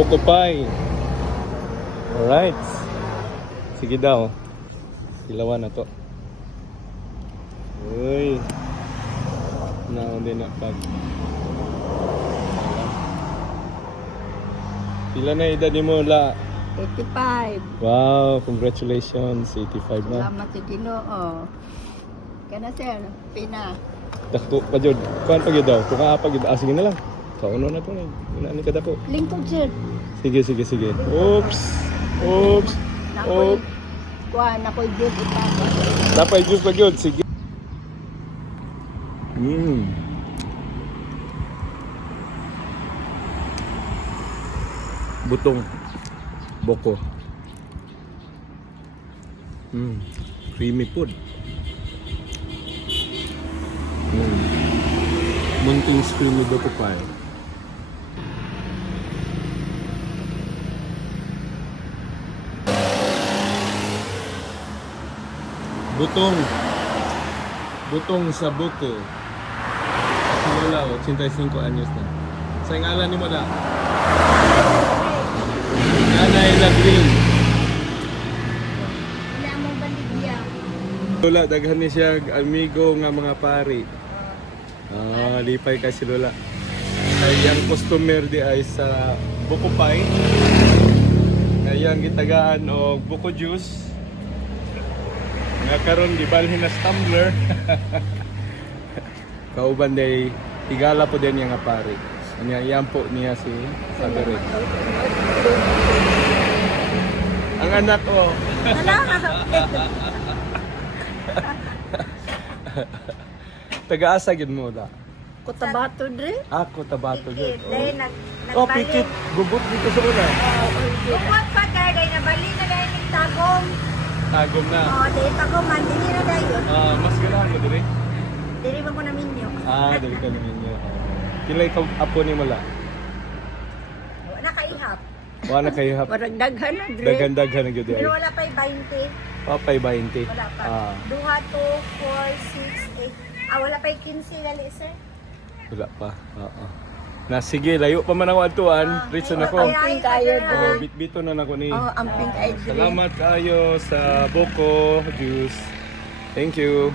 Buko pie. Alright. Sige daw. Ilawan na to. Uy. Naon din na pag. Pila na edad ni mo la? 85. Wow, congratulations. 85 na. Salamat sa Ginoo. Kana sir, pina. Dako pa jud. Kuan pa gyud daw. Kung kaapa gyud. Sige na lang. Kauno na to. Ano ka dako? Lingkod sir. Sige, sige, sige. Oops. Oops. Nakoy. Oops. Kuan ako'y jud ipapa. Napay juice pa gyud. Sige. Butong boko. Creamy food. Munting creamy boko pie. Butong sa buko. Wala, 85 anyos na. Sa ngalan ni mo da? Nanay na green. Wala mong baligya. Lola, daghan ni siya amigo nga mga pari. Lipay ka si Lola. Ay, ang customer di ay sa buko pie. Ayang gitagaan o buko juice. Nga karon gibalhin na tumbler. Kauban day tigala po din nga pari. Yan po niya si Sabarit. Ang anak ko. Taga-asa gid mo da. Cotabato dre. Ako tabato gid. Dahil Oh, pikit. Gugot dito sa una. Bukod pa kay dahil nabali na dahil ng tagom. Tagom na. Dahil tagom man, dili na dahil. Mas ganahan mo dire. Dili man ko namin yun. Dali ka naman niya. Kila ikaw apo ni Mala. Wala kaihap. Wala na kayo hap. Warag daghan na dre. Daghan na gud ay. Pero wala pa 20. Papay 20. Wala pa. 2, 2, 4, 6, 8. Wala pa 15 dali sir. Wala pa. Oo. Na sige, layo pa man ako atuan. Ritso na ko. Amping kayo Oh, bit-bito na nako ni. amping kayo dre. Salamat kayo sa Boko Juice. Thank you.